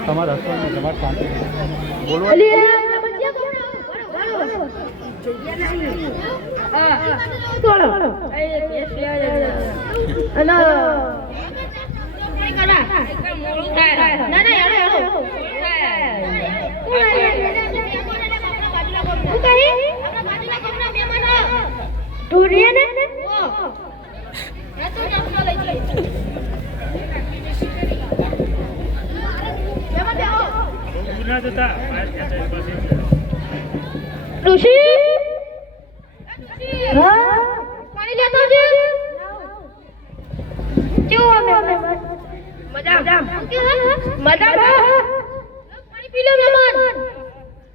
તમારા હસબન્ડ તમારે શાંતિ બોલવા ऋषि पानी लेता जी क्यों मजा मजा पानी पी लो मेहमान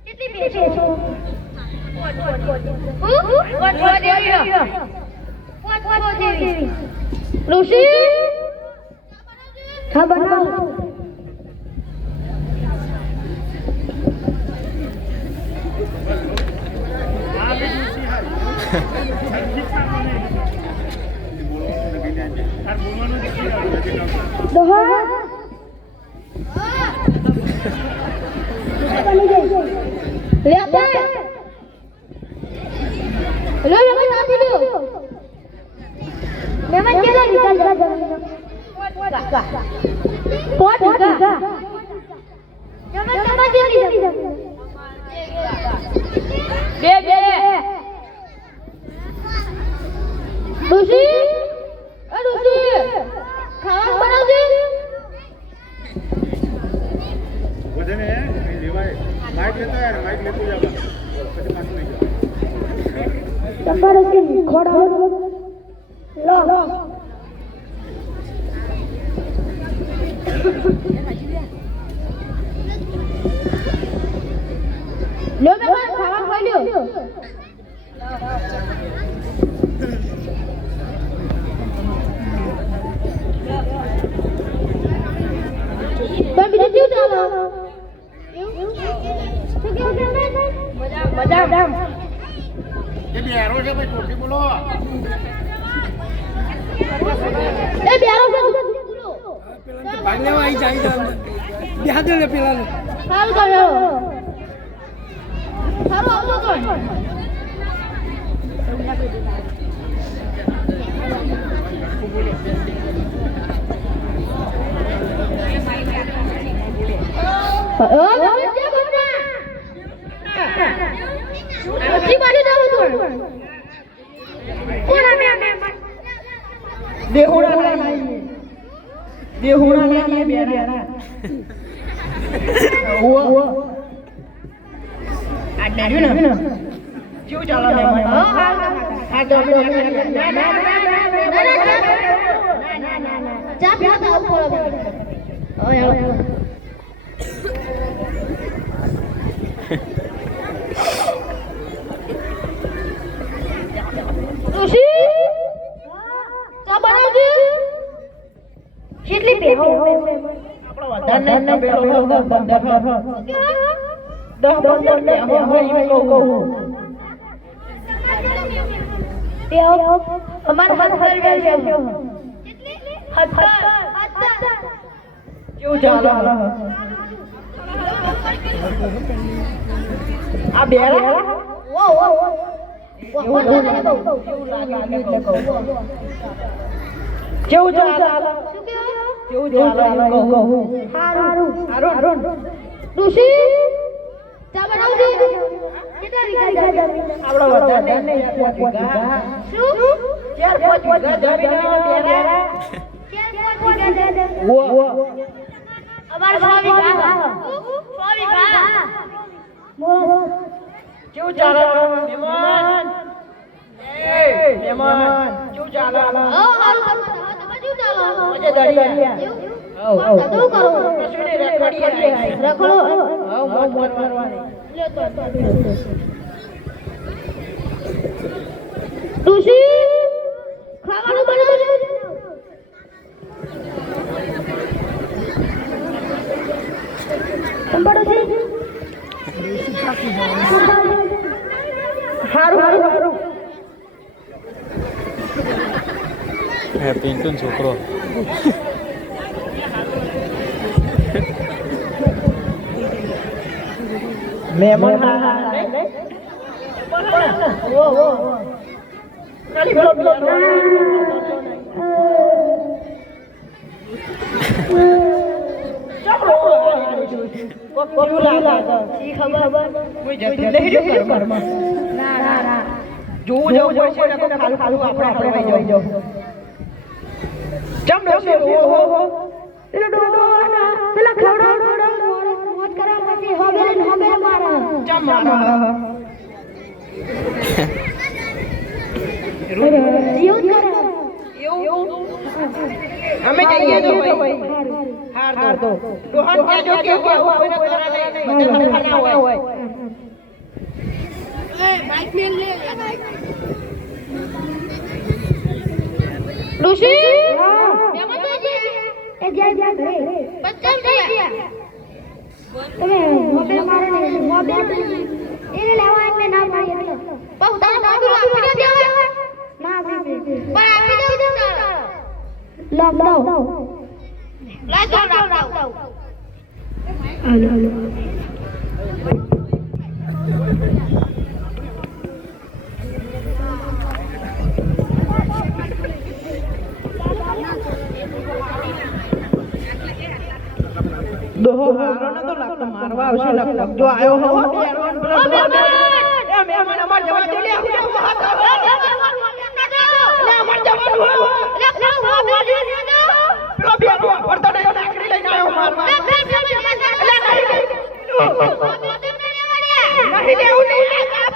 कितनी पीछे ऋषि हाँ बनाओ હારું હે પિન્ટુ નો છોકરો મહેમાન જોવું જવું પડશે ને તો ખાલું ખાલું આપણે વહી જાવ ચમ ડોશી પેલો ડોડો પેલા ખવડો મોજ કરા પછી હોબે મારે ચમ મારા એવું કરે અમે જઈએ તો ભાઈ હાર દો ડોહન કહેજો કે આવું કોઈને કરા નહીં બધા ખાના હોય ઋષિ મહેમાન તો છે એ જાય ઘરે બચ્ચા ગયા તમે મોબાઈલ મારે ને મોબાઈલ એને લેવા એટલે ના પાડી એટલે બહુ દાદા આપી દે ના આપી પણ આપી દે લોક દો લાવ હાલો દોહો હારો ન તો લાગતો મારવા આવશે લગભગ જો આયો હો બેરવાન પેલો એ મહેમાન અમાર જવા દે લે અમાર જવાનું પેલો બેરો પડતો નયો લાકડી લઈને આવ્યો મારવા નહીં દેવું નહીં નહીં દેવું